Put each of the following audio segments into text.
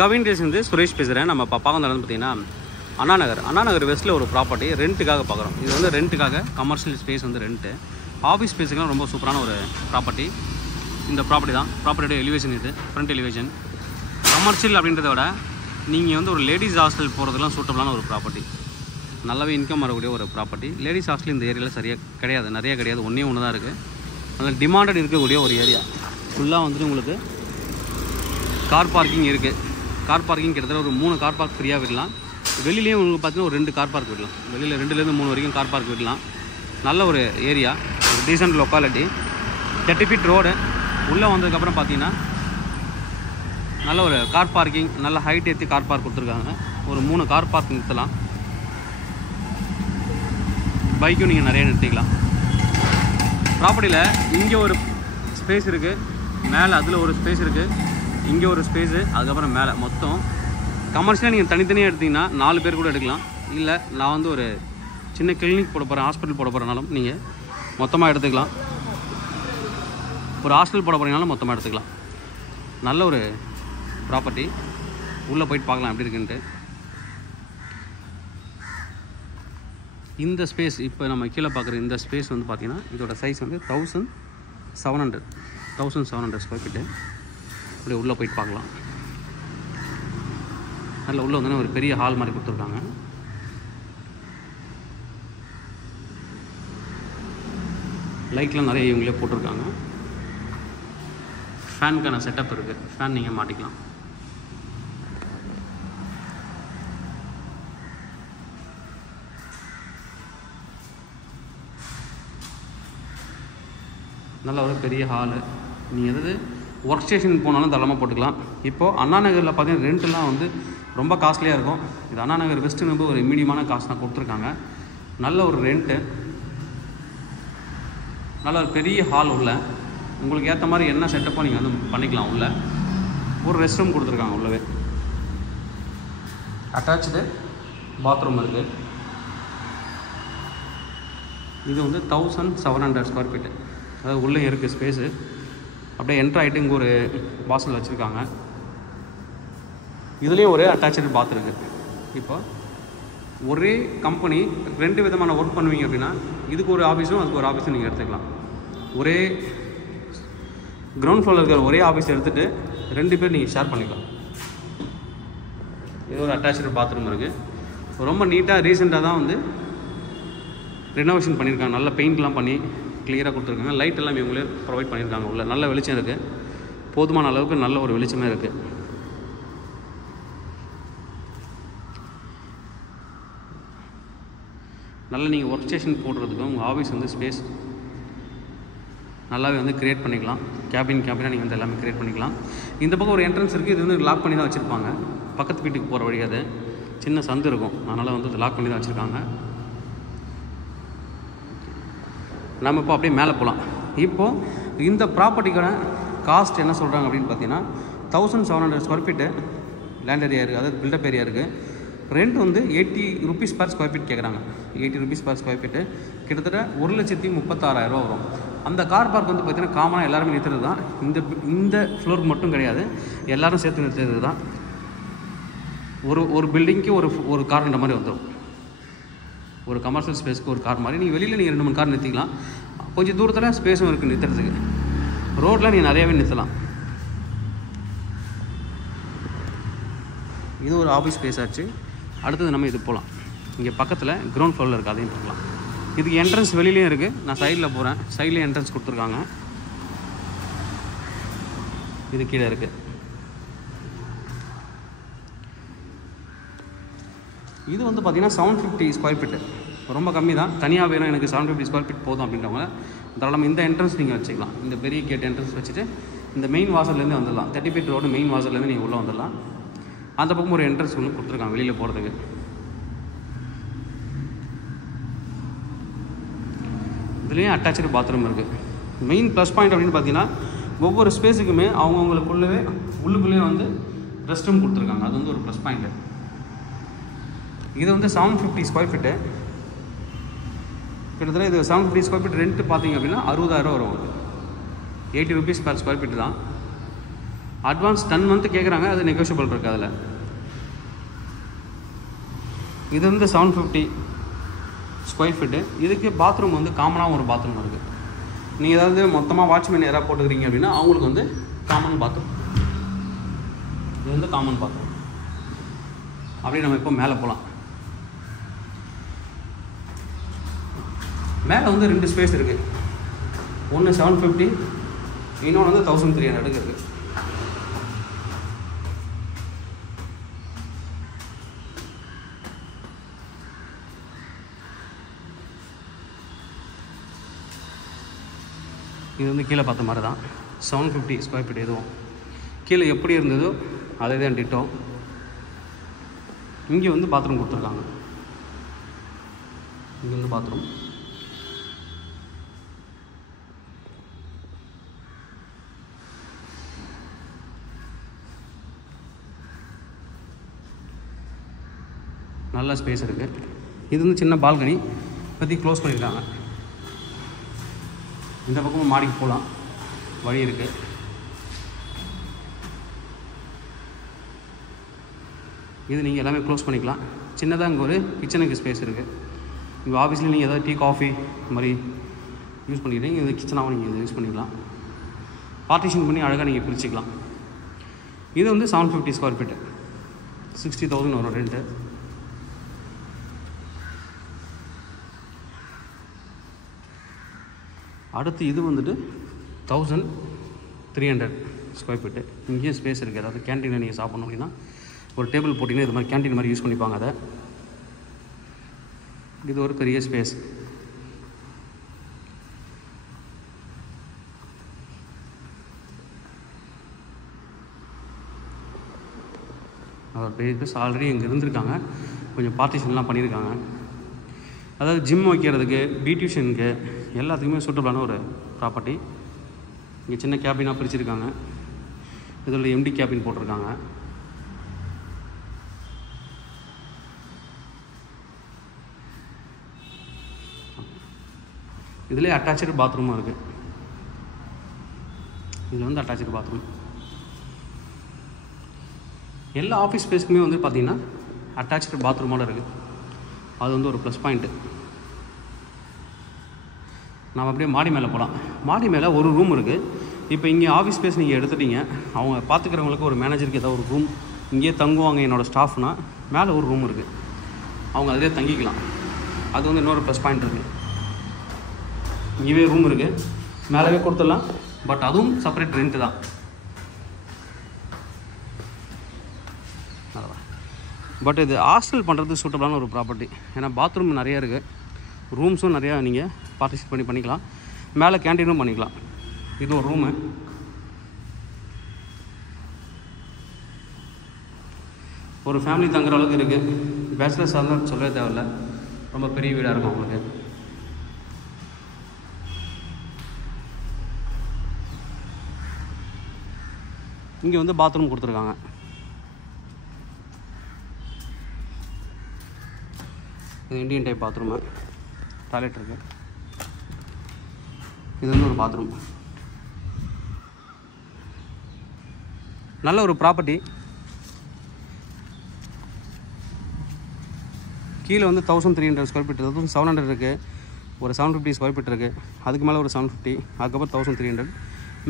Kavin days வந்து சுரேஷ் பேசுகிறேன். நம்ம இப்போ பார்க்க வந்து பார்த்தீங்கன்னா அண்ணா நகர் வெஸ்ட்டில் ஒரு ப்ராப்பர்ட்டி ரெண்ட்டுக்காக பார்க்குறோம். இது வந்து ரெண்ட்டுக்காக கமர்ஷியல் ஸ்பேஸ் வந்து ரெண்ட்டு, ஆஃபீஸ் ஸ்பேஸுக்கெலாம் ரொம்ப சூப்பரான ஒரு ப்ராப்பர்ட்டி. இந்த ப்ராப்பர்ட்டி தான். ப்ராப்பர்ட்டியோட எலிவேஷன் இது ஃப்ரண்ட் எலிவேஷன். கமர்ஷியல் அப்படின்றத விட நீங்கள் வந்து ஒரு லேடிஸ் ஹாஸ்டல் போகிறதுலாம் சூட்டபுளான ஒரு ப்ராப்பர்ட்டி. நல்லாவே இன்கம் வரக்கூடிய ஒரு ப்ராப்பர்ட்டி. லேடிஸ் ஹாஸ்டல் இந்த ஏரியாவில் சரியாக கிடையாது, நிறையா கிடையாது, ஒன்றே ஒன்று தான் இருக்குது. நல்ல டிமாண்டட் இருக்கக்கூடிய ஒரு ஏரியா. ஃபுல்லாக வந்துட்டு உங்களுக்கு கார் பார்க்கிங் இருக்குது. கார் பார்க்கிங் கிட்டத்தட்ட ஒரு 3 கார் பார்க் ஃப்ரீயாக விடலாம். வெளியிலேயும் உங்களுக்கு பார்த்தீங்கன்னா ஒரு 2 கார் பார்க் விடலாம். வெளியில் 2லேருந்து 3 வரைக்கும் கார் பார்க் விடலாம். நல்ல ஒரு ஏரியா, ஒரு டீசென்ட் லொக்காலிட்டி. 30 feet road. உள்ளே வந்ததுக்கப்புறம் பார்த்தீங்கன்னா நல்ல ஒரு கார் பார்க்கிங், நல்ல ஹைட் ஏற்றி கார் பார்க் கொடுத்துருக்காங்க. ஒரு 3 கார் பார்க் நிறுத்தலாம். பைக்கும் நீங்கள் நிறைய நிறுத்திக்கலாம். ப்ராப்பர்ட்டியில் இங்கே ஒரு ஸ்பேஸ் இருக்குது, மேலே அதில் ஒரு ஸ்பேஸ் இருக்குது, இங்கே ஒரு ஸ்பேஸு, அதுக்கப்புறம் மேலே மொத்தம் கமர்ஷியலாக நீங்கள் தனித்தனியாக எடுத்திங்கன்னா 4 பேர் கூட எடுக்கலாம். இல்லை நான் வந்து ஒரு சின்ன கிளினிக் போட போகிறேன், ஹாஸ்பிட்டல் போட போகிறனாலும் நீங்கள் மொத்தமாக எடுத்துக்கலாம். ஒரு ஹாஸ்டல் போட போகிறீங்கனாலும் மொத்தமாக எடுத்துக்கலாம். நல்ல ஒரு ப்ராப்பர்ட்டி. உள்ளே போயிட்டு பார்க்கலாம் எப்படி இருக்குன்ட்டு. இந்த ஸ்பேஸ் இப்போ நம்ம கீழே பார்க்குற இந்த ஸ்பேஸ் வந்து பார்த்திங்கன்னா இதோட சைஸ் வந்து 1700 ஸ்கொயர் ஃபீட்டு. அப்படியே உள்ளே போயிட்டு பார்க்கலாம். அதில் உள்ளே வந்தோன்னா ஒரு பெரிய ஹால் மாதிரி கொடுத்துருக்காங்க. லைட்லாம் நிறைய இவங்களே போட்டிருக்காங்க. ஃபேனுக்கான செட்டப் இருக்குது. ஃபேன் நீங்கள் மாட்டிக்கலாம். நல்ல ஒரு பெரிய ஹாலு. நீங்கள் எதாவது ஒர்க் ஸ்டேஷன் போனாலும் தரமாக போட்டுக்கலாம். இப்போது அண்ணா நகரில் பார்த்தீங்கன்னா ரெண்ட்டெல்லாம் வந்து ரொம்ப காஸ்ட்லியாக இருக்கும். இது அண்ணா நகர் வெஸ்ட்டுன்னு ஒரு மீடியமான காசு தான் கொடுத்துருக்காங்க. நல்ல ஒரு ரெண்ட்டு, நல்ல ஒரு பெரிய ஹால். உள்ள உங்களுக்கு ஏற்ற மாதிரி என்ன செட்டப்போ நீங்கள் வந்து பண்ணிக்கலாம். உள்ள ஒரு ரெஸ்ட் ரூம் கொடுத்துருக்காங்க. உள்ளவே அட்டாச்சு பாத்ரூம் இருக்குது. இது வந்து 1700 ஸ்கொயர் ஃபீட்டு. அதாவது உள்ளே இருக்குது ஸ்பேஸு. அப்படியே என்ட்ரு ஆகிட்டு இங்கே ஒரு வாசல் வச்சுருக்காங்க. இதுலேயும் ஒரு அட்டாச்சு பாத் இருக்குது. இப்போ ஒரே கம்பெனி 2 விதமான ஒர்க் பண்ணுவீங்க அப்படின்னா இதுக்கு ஒரு ஆஃபீஸும் அதுக்கு ஒரு ஆஃபீஸும் நீங்கள் எடுத்துக்கலாம். ஒரே கிரவுண்ட் ஃப்ளோரில் இருக்கிற ஒரே ஆஃபீஸ் எடுத்துகிட்டு 2 பேர் நீங்கள் ஷேர் பண்ணிக்கலாம். இது ஒரு அட்டாச்சு பாத்ரூம் இருக்குது. ரொம்ப நீட்டாக ரீசெண்டாக தான் வந்து ரெனோவேஷன் பண்ணியிருக்காங்க. நல்ல பெயிண்ட்லாம் பண்ணி கிளியராக கொடுத்துருக்காங்க. லைட் எல்லாம் இவங்களே ப்ரொவைட் பண்ணியிருக்காங்க. உள்ள நல்ல வெளிச்சம் இருக்குது. போதுமான அளவுக்கு நல்ல ஒரு வெளிச்சமே இருக்குது. நல்ல நீங்கள் ஒர்க் ஸ்டேஷன் போடுறதுக்கு உங்கள் ஆஃபீஸ் வந்து ஸ்பேஸ் நல்லாவே வந்து க்ரியேட் பண்ணிக்கலாம். கேபினாக நீங்கள் வந்து எல்லாமே க்ரியேட் பண்ணிக்கலாம். இந்த பக்கம் ஒரு என்ட்ரன்ஸ் இருக்குது. இது வந்து லாக் பண்ணி தான் வச்சுருப்பாங்க. பக்கத்து வீட்டுக்கு போகிற வழி. அது சின்ன சந்து இருக்கும், அதனால் வந்து அது லாக் பண்ணி தான் வச்சுருக்காங்க. நம்ம இப்போ அப்படியே மேலே போகலாம். இப்போது இந்த ப்ராப்பர்ட்டிக்கான காஸ்ட் என்ன சொல்கிறாங்க அப்படின்னு பார்த்தீங்கன்னா 1700 ஸ்கொயர் ஃபீட்டு லேண்ட் ஏரியா இருக்குது. அதாவது பில்டப் ஏரியா இருக்குது. ரெண்ட் வந்து 80 rupees per ஸ்கொயர் ஃபீட் கேட்குறாங்க. 80 rupees per ஸ்கொயர் ஃபீட்டு கிட்டத்தட்ட 1,36,000 வரும். அந்த கார் பார்க் வந்து பார்த்திங்கன்னா காமனாக எல்லாருமே நிறுத்துறது தான். இந்த ஃப்ளோருக்கு மட்டும் கிடையாது, எல்லோரும் சேர்த்து நிறுத்துறது தான். ஒரு பில்டிங்க்கு ஒரு கார்ன்ற மாதிரி வந்துடும். ஒரு கமர்ஷியல் ஸ்பேஸ்க்கு ஒரு கார் மாதிரி நீங்கள் வெளியில் நீங்கள் 2-3 கார் நிறுத்திக்கலாம். கொஞ்சம் தூரத்தில் ஸ்பேஸும் இருக்குது நிறுத்துறதுக்கு. ரோட்டில் நீங்கள் நிறையாவே நிறுத்தலாம். இது ஒரு ஆஃபீஸ் ஸ்பேஸ் ஆச்சு. அடுத்தது நம்ம இது போகலாம். இங்கே பக்கத்தில் கிரவுண்ட் ஃப்ளோரில் இருக்குது, அதையும் பார்க்கலாம். இதுக்கு என்ட்ரன்ஸ் வெளியிலையும் இருக்குது. நான் சைடில் போகிறேன். சைட்லேயும் என்ட்ரன்ஸ் கொடுத்துருக்காங்க. இது கீழே இருக்குது. இது வந்து பார்த்திங்கன்னா 750 ஸ்கொயர் ஃபீட்டு. ரொம்ப கம்மி தான். தனியாக வேணும் எனக்கு 750 ஸ்கொயர் ஃபீட் போதும் அப்படின்றவங்க தாராளமாக இந்த என்ட்ரன்ஸ் நீங்கள் வச்சுக்கலாம். இந்த பெரிய கேட் என்ட்ரன்ஸ் வச்சுட்டு இந்த மெயின் வாசல்லேருந்து வந்துடலாம். 30 ஃபீட் ரோடு மெயின் வாசல்லேருந்து நீங்கள் உள்ளே வந்துடலாம். அந்த பக்கம் ஒரு என்ட்ரன்ஸ் ஒன்று கொடுத்துருக்காங்க வெளியில் போகிறதுக்கு. இதுலேயும் அட்டாச்சு பாத்ரூம் இருக்குது. மெயின் ப்ளஸ் பாயிண்ட் அப்படின்னு பார்த்தீங்கன்னா ஒவ்வொரு ஸ்பேஸுக்குமே உள்ளுக்குள்ளேயே வந்து ரெஸ்ட் ரூம் கொடுத்துருக்காங்க. அது வந்து ஒரு ப்ளஸ் பாயிண்ட்டு. இது வந்து 750 ஸ்கொயர் ஃபீட்டு. கிட்டத்தட்ட இது 750 ஸ்கொயர் ஃபீட் ரெண்ட்டு பார்த்திங்க அப்படின்னா 60,000 வரும். 80 rupees per ஸ்கொயர் ஃபீட் தான். அட்வான்ஸ் 10 month கேட்குறாங்க, அது நெகோஷியபிள் இருக்குது அதில். இது வந்து 750 ஸ்கொயர் ஃபீட்டு. இதுக்கு பாத்ரூம் வந்து காமனாக ஒரு பாத்ரூம் இருக்குது. நீங்கள் ஏதாவது மொத்தமாக வாட்ச்மேன் யாராவது போட்டுக்கிறீங்க அப்படின்னா அவங்களுக்கு வந்து காமன் பாத்ரூம். இது வந்து காமன் பாத்ரூம். அப்படி நம்ம இப்போ மேலே போகலாம். மேலே வந்து 2 ஸ்பேஸ் இருக்குது. ஒன்று 750, இன்னொன்று வந்து 1300 இருக்குது. இது வந்து கீழே பார்த்த மாதிரி தான் 750 ஸ்கொயர் ஃபீட். எதுவும் கீழே எப்படி இருந்ததோ அதே தான் டிட்டோ. இங்கே வந்து பாத்ரூம் கொடுத்துருக்காங்க. இங்கே வந்து பாத்ரூம். நல்ல ஸ்பேஸ் இருக்குது. இது வந்து சின்ன பால்கனி பற்றி க்ளோஸ் பண்ணியிருக்காங்க. இந்த பக்கமும் மாடிக்கு போகலாம், வழி இருக்குது. இது நீங்கள் எல்லாமே க்ளோஸ் பண்ணிக்கலாம். சின்னதாக இங்கே ஒரு கிச்சனுக்கு ஸ்பேஸ் இருக்குது. இங்கே ஆஃபீஸில் நீங்கள் ஏதாவது டீ காஃபி இந்த மாதிரி யூஸ் பண்ணிக்கிறீங்க, இது கிச்சனாகவும் நீங்கள் இதை யூஸ் பண்ணிக்கலாம். பார்ட்டிஷன் பண்ணி அழகாக நீங்கள் பிரிச்சுக்கலாம். இது வந்து 750 ஸ்கொயர் ஃபீட்டு, 60,000 வரும் ரெண்ட்டு. அடுத்து இது வந்துட்டு 1300 ஸ்கொயர் ஃபீட்டு. இங்கேயும் ஸ்பேஸ் இருக்குது. அதாவது கேன்டீனில் நீங்கள் சாப்பிட்ணும் அப்படின்னா ஒரு டேபிள் போட்டிங்கன்னா இது மாதிரி கேன்டீன் மாதிரி யூஸ் பண்ணிப்பாங்க அதை. இது ஒரு பெரிய ஸ்பேஸ். அவர் பெரிய ஸ்பேஸ். ஆல்ரெடி இங்கே இருந்திருக்காங்க, கொஞ்சம் பார்ட்டிஷன்லாம் பண்ணியிருக்காங்க. அதாவது ஜிம் வைக்கிறதுக்கு, பியூட்டிஷனுக்கு எல்லாத்துக்குமே சூட்டபிளான ஒரு ப்ராப்பர்ட்டி. இங்கே சின்ன கேபினாக பிரிச்சுருக்காங்க. இதில் எம்டி கேபின் போட்டிருக்காங்க. இதில் அட்டாச்சு பாத்ரூமும் இருக்குது. இதில் வந்து அட்டாச்சு பாத்ரூம். எல்லா ஆஃபீஸ் ஸ்பேஸுக்குமே வந்து பார்த்திங்கன்னா அட்டாச்சு பாத்ரூமோடு இருக்குது. அது வந்து ஒரு ப்ளஸ் பாயிண்ட்டு. நாம் அப்படியே மாடி மேலே போகலாம். மாடி மேலே ஒரு ரூம் இருக்குது. இப்போ இங்கே ஆஃபீஸ் ஸ்பேஸ் நீங்கள் எடுத்துட்டீங்க, அவங்க பார்த்துக்கிறவங்களுக்கு ஒரு மேனேஜருக்கு ஏதாவது ஒரு ரூம் இங்கேயே தங்குவாங்க என்னோடய ஸ்டாஃப்னால், மேலே ஒரு ரூம் இருக்குது, அவங்க அதிலே தங்கிக்கலாம். அது வந்து இன்னொரு ப்ளஸ் பாயிண்ட் இருக்குது. இங்கேயே ரூம் இருக்குது, மேலவே கொடுத்துடலாம். பட் அதுவும் செப்பரேட் ரெண்ட்டு தான். பட் இது ஹாஸ்டல் பண்ணுறது சூட்டபிளான ஒரு ப்ராப்பர்ட்டி. ஏன்னா பாத்ரூம் நிறையா இருக்குது, ரூம்ஸும் நிறையா நீங்கள் பார்ட்டிசிபேட் பண்ணிக்கலாம். மேலே கேன்டீனும் பண்ணிக்கலாம். இது ஒரு ரூமு. ஒரு ஃபேமிலி தங்குற அளவுக்கு இருக்குது. பேச்சுலர்ஸ் இருந்தால் சொல்லவே தேவையில்லை, ரொம்ப பெரிய வீடாக இருக்கும் உங்களுக்கு. இங்கே வந்து பாத்ரூம் கொடுத்துருக்காங்க. இது இண்டியன் டைப் பாத்ரூமு, டாய்லெட் இருக்குது. இது வந்து ஒரு பாத்ரூம். நல்ல ஒரு ப்ராப்பர்ட்டி. கீழே வந்து 1300 ஸ்கொயர் ஃபீட், 1700 இருக்குது. ஒரு 750 ஸ்கொயர் ஃபீட் இருக்குது. அதுக்கு மேலே ஒரு 750, அதுக்கப்புறம் 1300.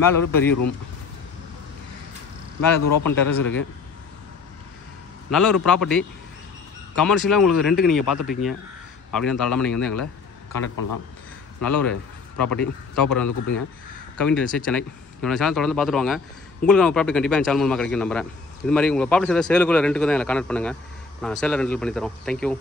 மேலே ஒரு பெரிய ரூம். மேலே இது ஒரு ஓப்பன் டெரஸ் இருக்குது. நல்ல ஒரு ப்ராப்பர்ட்டி. கமர்ஷியலாக உங்களுக்கு ரெண்ட்டுக்கு நீங்கள் பார்த்துட்ருக்கீங்க அப்படின்னா தாராளமாக நீங்கள் வந்து எங்களை கான்டாக்ட் பண்ணலாம். நல்ல ஒரு ப்ராப்பர்ட்டி. தேவைப்படுற வந்து கூப்பிடுங்க. Kavin real estate Chennai. என்னோட சேனல் தொடர்ந்து பார்த்துட்டு வாங்க. உங்களுக்கு நம்ம ப்ராப்பர்ட்டி கண்டிப்பாக என் சேனல் மூலமாக கிடைக்கும் நம்புறேன். இது மாதிரி உங்கள் ப்ராப்பர்ட்டி சேலுக்குள்ள ரெண்ட்டுக்கு தான் எங்களை கான்டாக்ட் பண்ணுங்கள். நாங்கள் சேலில் ரெண்டல் பண்ணி தரோம். தேங்க்யூ.